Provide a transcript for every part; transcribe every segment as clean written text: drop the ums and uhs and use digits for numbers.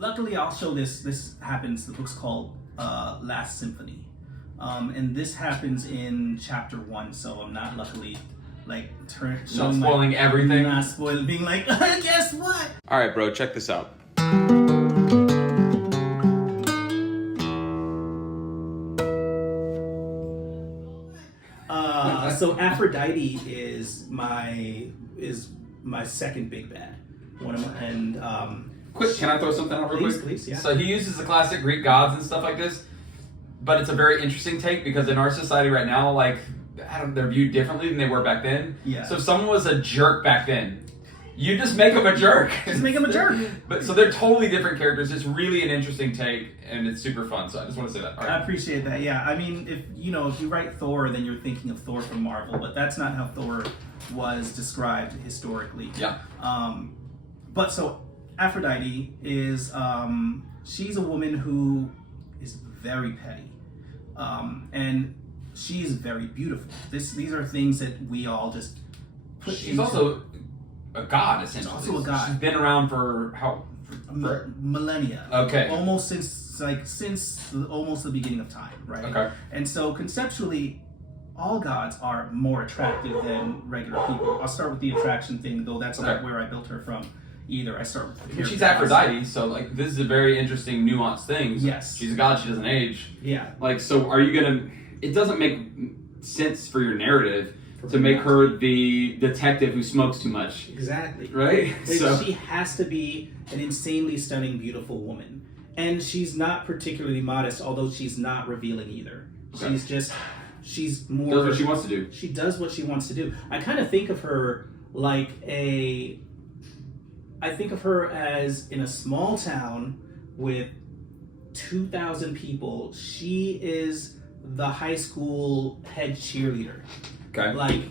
luckily, I'll show this. This happens. The book's called Last Symphony, and this happens in chapter 1. So I'm not luckily like not spoiling everything. Not spoiling, being like, guess what? All right, bro. Check this out. So Aphrodite is my second big bad. Quick, can I throw something out real quick? Please, yeah. So he uses the classic Greek gods and stuff like this, but it's a very interesting take because in our society right now, like, they're viewed differently than they were back then. Yeah. So if someone was a jerk back then, you just make them a jerk. Just make them a jerk. But so they're totally different characters. It's really an interesting take, and it's super fun. So I just want to say that. All right. I appreciate that. Yeah, I mean, if you write Thor, then you're thinking of Thor from Marvel, but that's not how Thor was described historically. Yeah. But so Aphrodite is she's a woman who is very petty, and she is very beautiful. These are things that we all just put. She's also a god, essentially. She's also a god. She's been around for millennia. Okay. Almost since almost the beginning of time, right? Okay. And so conceptually, all gods are more attractive than regular people. I'll start with the attraction thing, though that's not where I built her from either. I start with the she's Aphrodite, so like this is a very interesting, nuanced thing. Yes. She's a god, she doesn't age. Yeah. Like, so are you gonna, it doesn't make sense for your narrative to make her the detective who smokes too much. Exactly. Right? So she has to be an insanely stunning, beautiful woman. And she's not particularly modest, although she's not revealing either. Okay. She's more... Does what she wants to do. She does what she wants to do. I kind of think of her like I think of her as in a small town with 2,000 people. She is the high school head cheerleader. Okay. Like,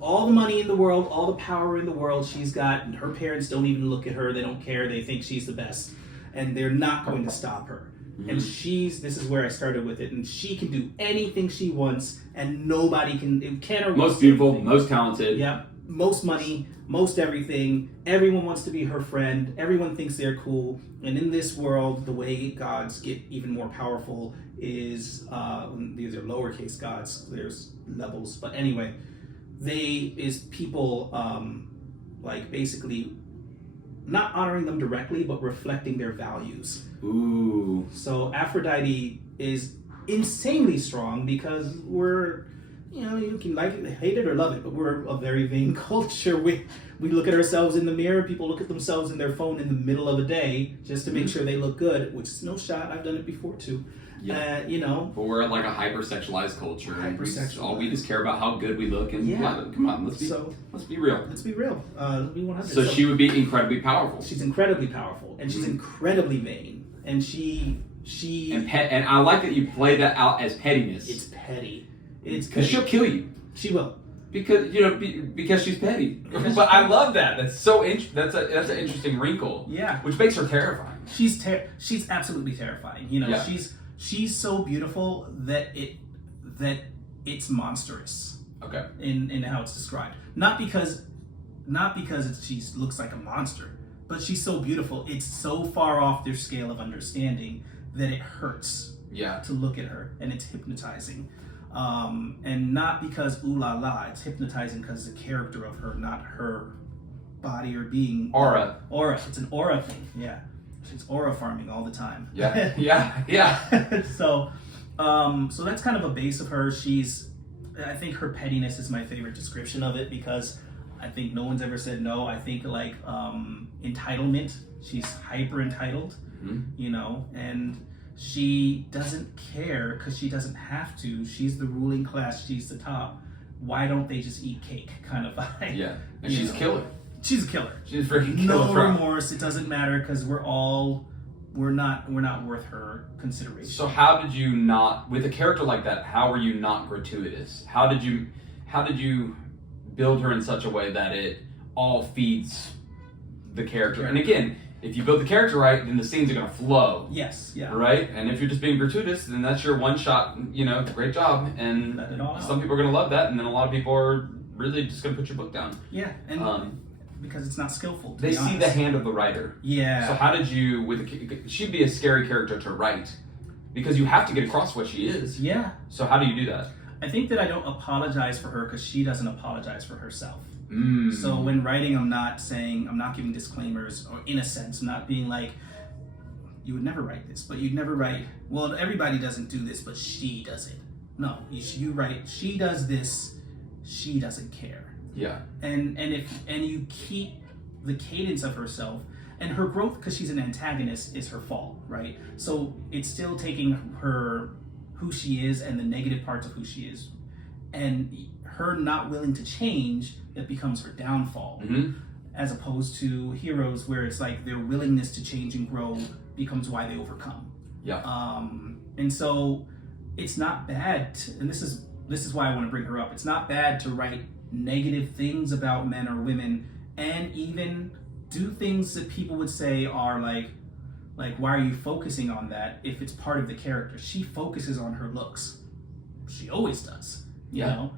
all the money in the world, all the power in the world she's got, and her parents don't even look at her, they don't care, they think she's the best, and they're not going to stop her. Mm-hmm. And this is where I started with it, and she can do anything she wants, and nobody can or won't. Most beautiful, most talented. Yeah, most money, most everything. Everyone wants to be her friend, everyone thinks they're cool, and in this world, the way gods get even more powerful is, these are lowercase gods, there's levels, but anyway, people like basically not honoring them directly, but reflecting their values. Ooh. So Aphrodite is insanely strong because we're, you can like it, hate it, or love it, but we're a very vain culture. We look at ourselves in the mirror. People look at themselves in their phone in the middle of a day just to make sure they look good, which is no shot. I've done it before too. Yeah. But we're in like a hypersexualized culture. Hypersexualized. We just care about how good we look. And come on, let's be real. Let's be real. Let's be 100. So she would be incredibly powerful. She's incredibly powerful, and she's incredibly vain, and she and I like that you play that out as pettiness. It's petty. Because she'll kill you. She will. Because she's petty. But I love that. That's so that's an interesting wrinkle. Yeah. Which makes her terrifying. She's absolutely terrifying. She's so beautiful that it's monstrous. Okay. In how it's described. Not because she looks like a monster, but she's so beautiful. It's so far off their scale of understanding that it hurts. Yeah. To look at her, and it's hypnotizing. And not because ooh la la, it's hypnotizing because the character of her, not her body or being. Aura. It's an aura thing. Yeah. She's aura farming all the time. Yeah. Yeah. So that's kind of a base of her. I think her pettiness is my favorite description of it because I think no one's ever said no. I think like entitlement. She's hyper entitled, and she doesn't care because she doesn't have to. She's the ruling class. She's the top. Why don't they just eat cake? Kind of vibe. Yeah, and she's a killer. She's a killer. She's a freaking killer. No remorse. It doesn't matter because we're not worth her consideration. So how did you not, with a character like that, how were you not gratuitous? How did you build her in such a way that it all feeds the character? And again, if you build the character right, then the scenes are going to flow. Yes, yeah. Right? And if you're just being gratuitous, then that's your one shot, great job. And some people are going to love that, and then a lot of people are really just going to put your book down. Yeah, and because it's not skillful. They see the hand of the writer. Yeah. So how did you, she'd be a scary character to write because you have to get across what she is. Yeah. So how do you do that? I think that I don't apologize for her because she doesn't apologize for herself. Mm. So when writing, I'm not giving disclaimers, or in a sense, I'm not being like, you would never write this, but you'd never write, well, everybody doesn't do this, but she does it. No, you write, she does this, she doesn't care. Yeah. And you keep the cadence of herself, and her growth, because she's an antagonist, is her fault, right? So it's still taking her, who she is and the negative parts of who she is, and her not willing to change, that becomes her downfall. Mm-hmm. As opposed to heroes, where it's like their willingness to change and grow becomes why they overcome. Yeah. And so it's not bad, and this is why I want to bring her up. It's not bad to write negative things about men or women, and even do things that people would say are like why are you focusing on that if it's part of the character? She focuses on her looks. She always does. You know?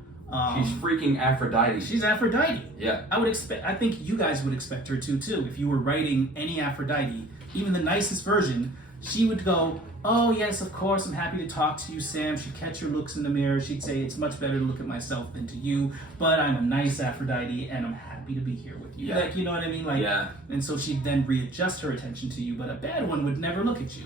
She's freaking Aphrodite. She's Aphrodite. Yeah. I think you guys would expect her to too. If you were writing any Aphrodite, even the nicest version, she would go, oh yes, of course, I'm happy to talk to you, Sam. She'd catch her looks in the mirror. She'd say, it's much better to look at myself than to you, but I'm a nice Aphrodite and I'm happy to be here with you. Yeah. Like, you know what I mean? Like, yeah. And so she'd then readjust her attention to you, but a bad one would never look at you.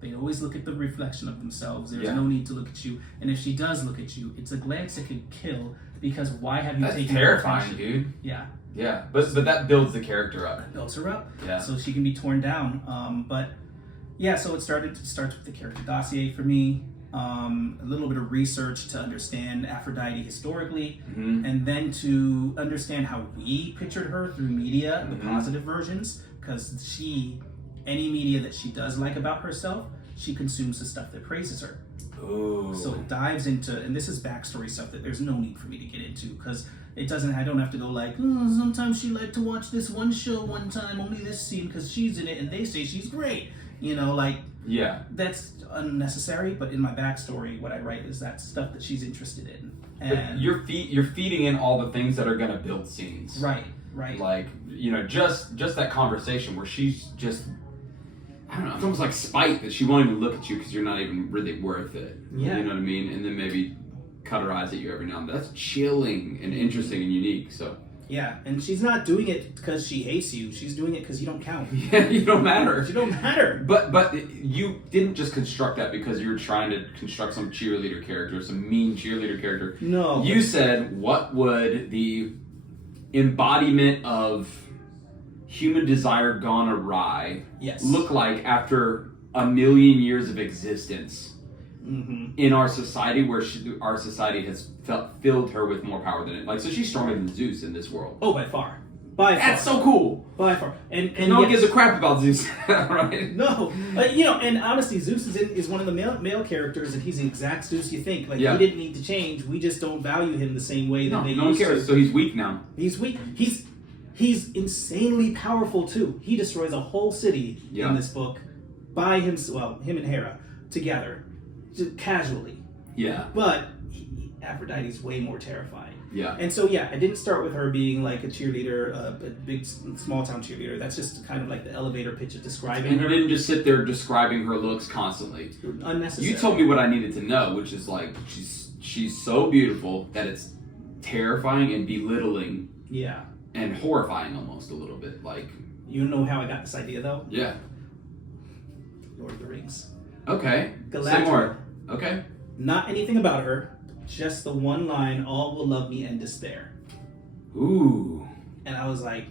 They always look at the reflection of themselves. There's no need to look at you. And if she does look at you, it's a glance that could kill, because why have you That's taken terrifying, dude. Yeah. Yeah, but that builds the character up. It builds her up. Yeah. So she can be torn down. But yeah, so it starts with the character dossier for me. A little bit of research to understand Aphrodite historically, and then to understand how we pictured her through media, the positive versions, because any media that she does like about herself, she consumes the stuff that praises her. Ooh. So it dives into, and this is backstory stuff that there's no need for me to get into, because I don't have to go like, sometimes she liked to watch this one show one time, only this scene because she's in it and they say she's great. You know, like, yeah, that's unnecessary, but in my backstory, what I write is that stuff that she's interested in. And but you're feeding in all the things that are going to build scenes. Right. Like, just that conversation where she's just, I don't know, it's almost like spite that she won't even look at you because you're not even really worth it. Yeah. You know what I mean? And then maybe cut her eyes at you every now and then. That's chilling and interesting and unique, so. Yeah, and she's not doing it because she hates you. She's doing it because you don't count. Yeah, you don't matter. You don't matter. But you didn't just construct that because you were trying to construct some cheerleader character, some mean cheerleader character. No. You said, what would the embodiment of human desire gone awry look like after 1,000,000 years of existence in our society, where our society has filled her with more power than it. Like, so she's stronger than Zeus in this world. Oh, by far. That's so cool. By far. And no one gives a crap about Zeus, right? No. And honestly, Zeus is one of the male characters, and he's the exact Zeus you think. Like, he didn't need to change. We just don't value him the same way that they used to. No one cares, so he's weak now. He's weak. He's insanely powerful, too. He destroys a whole city in this book by himself, him and Hera, together. Just casually. Yeah. But Aphrodite's way more terrifying. Yeah. And so, I didn't start with her being like a cheerleader, a big small town cheerleader. That's just kind of like the elevator pitch of describing and her. you didn't just sit there describing her looks constantly. Unnecessary. You told me what I needed to know, which is like, she's so beautiful that it's terrifying and belittling. Yeah. And horrifying almost a little bit. Like, you know how I got this idea, though? Yeah. Lord of the Rings. Okay. Galadriel. Say more. Okay. Not anything about her, just the one line, all will love me and despair. Ooh. And I was like,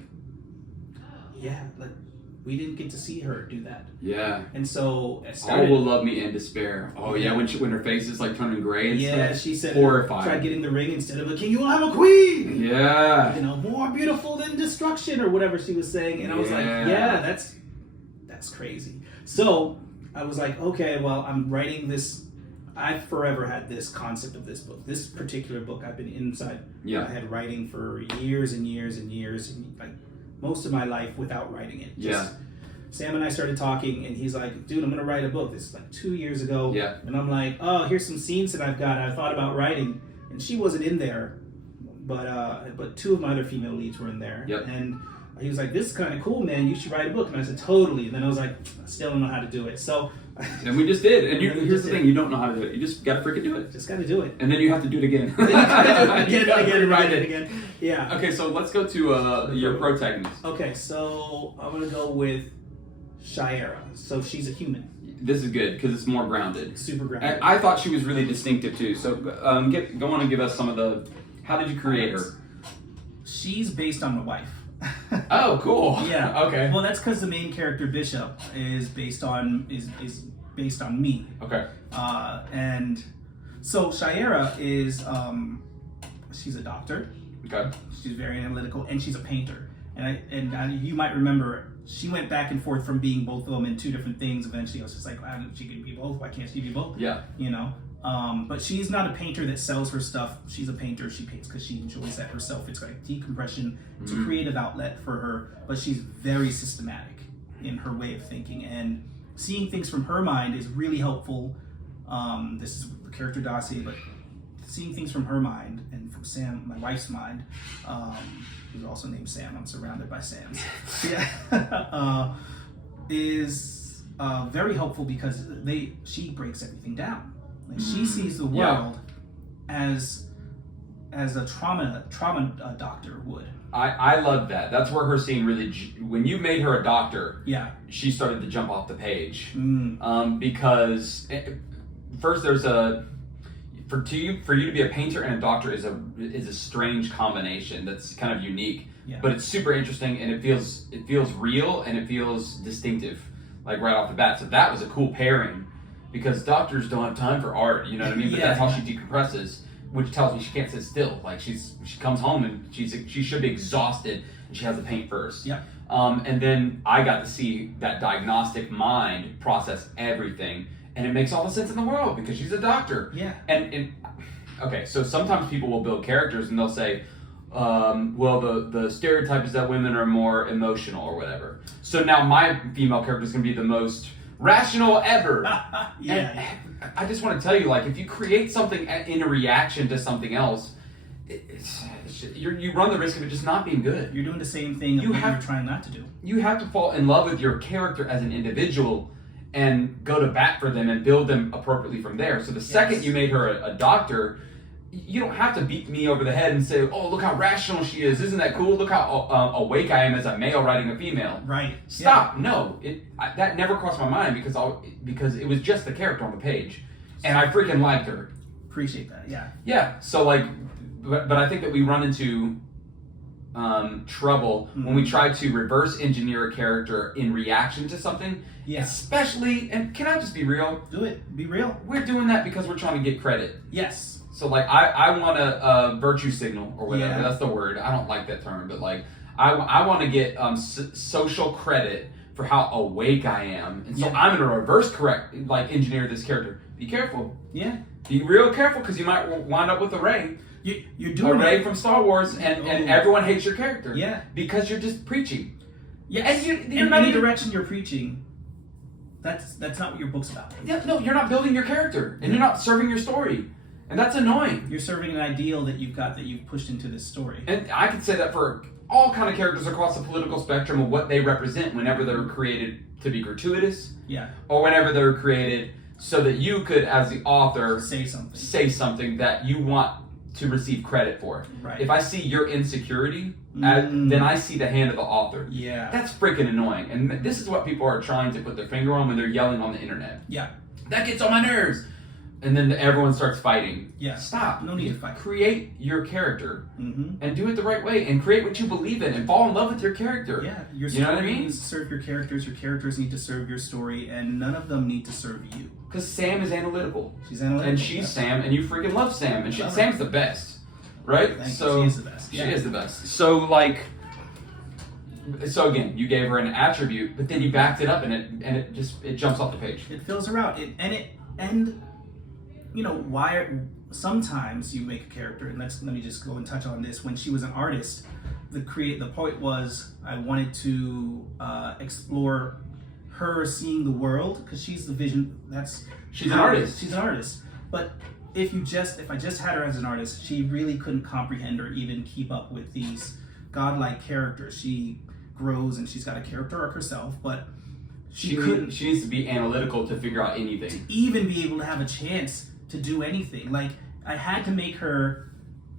we didn't get to see her do that. Yeah. And so all will love me and despair. Oh yeah, when her face is like turning gray and stuff. Yeah, she said horrifying. Try getting the ring instead of a king, you will have a queen. Yeah. More beautiful than destruction or whatever she was saying. And I was like, that's crazy. So I was like, okay, well, I'm writing this. I've forever had this concept of this book. This particular book, I've been inside. Yeah. I had writing for years and years and years, and like most of my life without writing it. Sam and I started talking, and he's like, dude, I'm going to write a book. This is like 2 years ago. Yeah. And I'm like, oh, here's some scenes that I've got. I thought about writing. And she wasn't in there but two of my other female leads were in there. Yep. And he was like, "This is kind of cool, man. You should write a book." And I said, "Totally." And then I was like, "I still don't know how to do it." So, and we just did. And here's the thing: you don't know how to do it. You just gotta freaking do it. Just gotta do it. And then you have to do it again. Again. Yeah. Okay, so let's go to your protagonist. Okay, so I'm gonna go with Shayira. So she's a human. This is good because it's more grounded. Super grounded. I thought she was really distinctive too. So go on and give us some of the. How did you create her? She's based on my wife. Oh, cool. Yeah. Okay. Well, that's because the main character Bishop is based on based on me. Okay. And so Shayira is she's a doctor. Okay. She's very analytical, and she's a painter. And you might remember she went back and forth from being both of them in two different things. Eventually, I was just like, she can be both. Why can't she be both? Yeah. You know. But she's not a painter that sells her stuff. She's a painter. She paints because she enjoys that herself. It's like decompression. It's a creative outlet for her. But she's very systematic in her way of thinking, and seeing things from her mind is really helpful. This is the character dossier, but seeing things from her mind and from Sam, my wife's mind, who's also named Sam. I'm surrounded by Sams. Yeah, is very helpful because she breaks everything down. Like she sees the world as a trauma doctor would. I love that. That's where her scene really. When you made her a doctor, yeah, she started to jump off the page. Because first there's for you to be a painter and a doctor is a strange combination that's kind of unique. Yeah. But it's super interesting and it feels real and it feels distinctive, like right off the bat. So that was a cool pairing. Because doctors don't have time for art, you know what I mean? But that's how she decompresses, which tells me she can't sit still. Like she comes home and she should be exhausted, and she has to paint first. Yeah. And then I got to see that diagnostic mind process everything, and it makes all the sense in the world because she's a doctor. Yeah. And okay, so sometimes people will build characters and they'll say, well, the stereotype is that women are more emotional or whatever. So now my female character is going to be the most rational ever. Yeah. And I just want to tell you, like, if you create something in a reaction to something else, you run the risk of it just not being good. You're doing the same thing you're trying not to do. You have to fall in love with your character as an individual and go to bat for them and build them appropriately from there. So the second you made her a doctor, you don't have to beat me over the head and say, "Oh, look how rational she is! Isn't that cool? Look how awake I am as a male writing a female." Right. Stop. Yeah. No, that never crossed my mind because it was just the character on the page, and I freaking liked her. Appreciate that. Yeah. Yeah. So like, but I think that we run into trouble when we try to reverse engineer a character in reaction to something. Yeah. Especially, and can I just be real? Do it. Be real. We're doing that because we're trying to get credit. Yes. So like I want a virtue signal or whatever. Yeah. That's the word. I don't like that term, but like I want to get social credit for how awake I am, and so I'm gonna reverse engineer this character. Be careful. Yeah. Be real careful because you might wind up with a Rey. You're doing Rey from Star Wars, and everyone hates your character. Yeah. Because you're just preaching. Yes. And in any direction you're preaching, that's not what your book's about. Yeah. No, you're not building your character, and you're not serving your story. And that's annoying. You're serving an ideal that you've pushed into this story. And I could say that for all kind of characters across the political spectrum of what they represent whenever they were created to be gratuitous. Yeah. Or whenever they were created so that you could, as the author, say something that you want to receive credit for. Right. If I see your insecurity, then I see the hand of the author. Yeah. That's freaking annoying. And this is what people are trying to put their finger on when they're yelling on the internet. Yeah. That gets on my nerves. And then everyone starts fighting. Yeah. Stop. No need to fight. Create your character and do it the right way and create what you believe in and fall in love with your character. Yeah. Your story know what I mean? Needs to serve your characters. Your characters need to serve your story, and none of them need to serve you. Because Sam is analytical. She's analytical. And she's Sam, and you freaking love Sam. And Sam's the best. Right? So she is the best. She is the best. So again, you gave her an attribute, but then you backed it up and it jumps off the page. It fills her out. And you know, sometimes you make a character, and let me just go and touch on this. When she was an artist, the point was I wanted to explore her seeing the world, because she's the vision. She's an artist. She's an artist, but if I just had her as an artist, she really couldn't comprehend or even keep up with these godlike characters. She grows and she's got a character arc herself, but she needs to be analytical to figure out anything. To even be able to have a chance to do anything. Like, I had to make her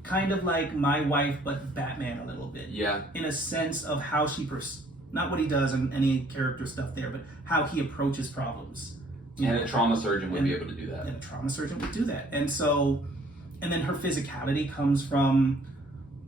kind of like my wife, but Batman a little bit. Yeah. In a sense of how she not what he does and any character stuff there, but how he approaches problems. And a trauma surgeon would be able to do that. And a trauma surgeon would do that. And so, and then her physicality comes from,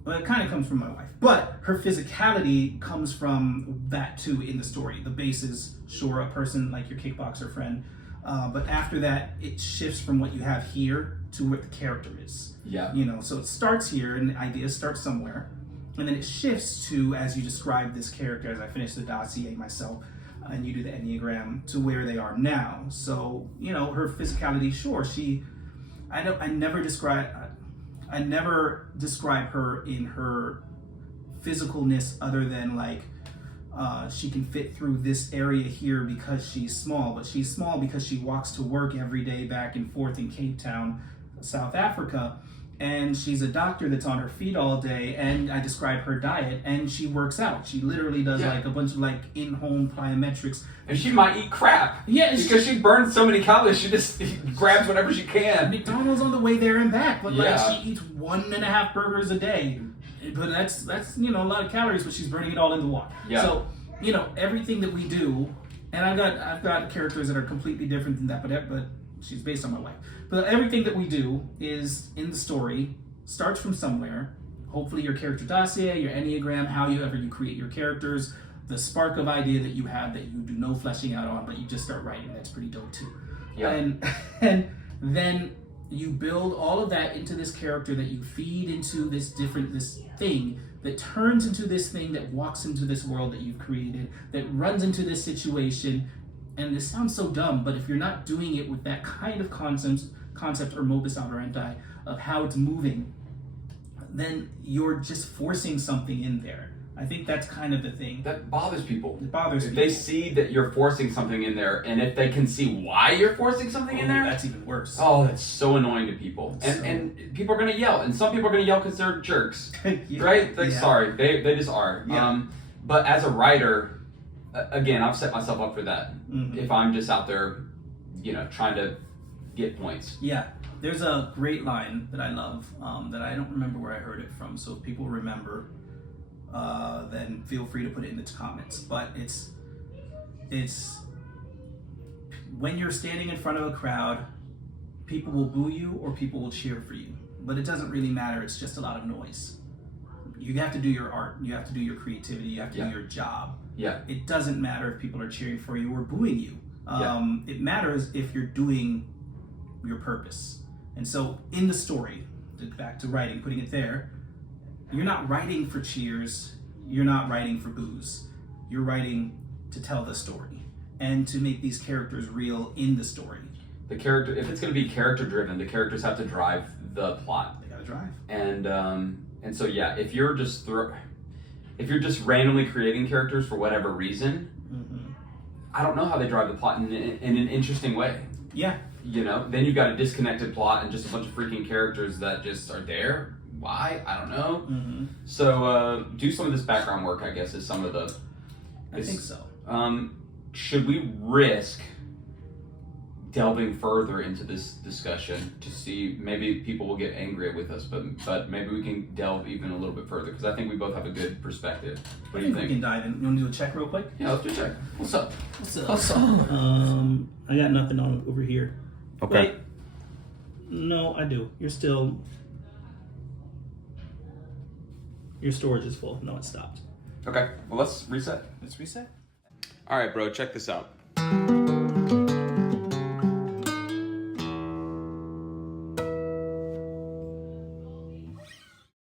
well, it kind of comes from my wife, but her physicality comes from that too in the story. The base is, sure, a person like your kickboxer friend, but after that, it shifts from what you have here to what the character is. Yeah. You know, so it starts here and the idea starts somewhere, and then it shifts to, as you describe this character, as I finish the dossier myself, and you do the Enneagram, to where they are now. So, you know, her physicality, sure, I never describe her in her physicalness other than like, she can fit through this area here because she's small, but she's small because she walks to work every day back and forth in Cape Town, South Africa, and she's a doctor that's on her feet all day, and I describe her diet, and she works out. She literally does like a bunch of like in-home plyometrics. And she might eat crap. Yeah. Because she burns so many calories, she just grabs whatever she can. McDonald's on the way there and back, but like she eats 1.5 burgers a day. But that's you know, a lot of calories, but she's burning it all in the water. Yeah. So, you know, everything that we do, and I've got characters that are completely different than that, but she's based on my wife. But everything that we do is in the story, starts from somewhere. Hopefully your character dossier, your Enneagram, however you create your characters, the spark of idea that you have that you do no fleshing out on, but you just start writing. That's pretty dope too. Yeah. And then you build all of that into this character that you feed into this thing that turns into this thing that walks into this world that you've created, that runs into this situation. And this sounds so dumb, but if you're not doing it with that kind of concept or modus operandi of how it's moving, then you're just forcing something in there. I think that's kind of the thing. That bothers people. It bothers people. They see that you're forcing something in there, and if they can see why you're forcing something in there, that's even worse. Oh, that's so annoying to people. And people are going to yell, and some people are going to yell because they're jerks. Right? Like, sorry, they just are. Yeah. But as a writer, again, I've set myself up for that. Mm-hmm. If I'm just out there, you know, trying to get points. Yeah. There's a great line that I love that I don't remember where I heard it from, so if people remember, then feel free to put it in the comments. But it's when you're standing in front of a crowd, people will boo you or people will cheer for you. But it doesn't really matter. It's just a lot of noise. You have to do your art. You have to do your creativity. You have to do your job. Yeah. It doesn't matter if people are cheering for you or booing you. It matters if you're doing your purpose. And so in the story, back to writing, putting it there, you're not writing for cheers. You're not writing for boos. You're writing to tell the story and to make these characters real in the story. The character, if it's going to be character driven, the characters have to drive the plot. They gotta drive. And so yeah, if you're just randomly creating characters for whatever reason, I don't know how they drive the plot in an interesting way. Yeah. You know, then you've got a disconnected plot and just a bunch of freaking characters that just are there. Why? I don't know. Mm-hmm. So do some of this background work, I guess, is some of the... I think so. Should we risk delving further into this discussion to see, maybe people will get angry with us, but maybe we can delve even a little bit further, because I think we both have a good perspective. What do you think? We can dive in. You want to do a check real quick? Yeah, let's do a check. What's up? I got nothing on over here. Okay. Wait. No, I do. Your storage is full. No, it stopped. Okay, well, let's reset. Let's reset. All right, bro, check this out.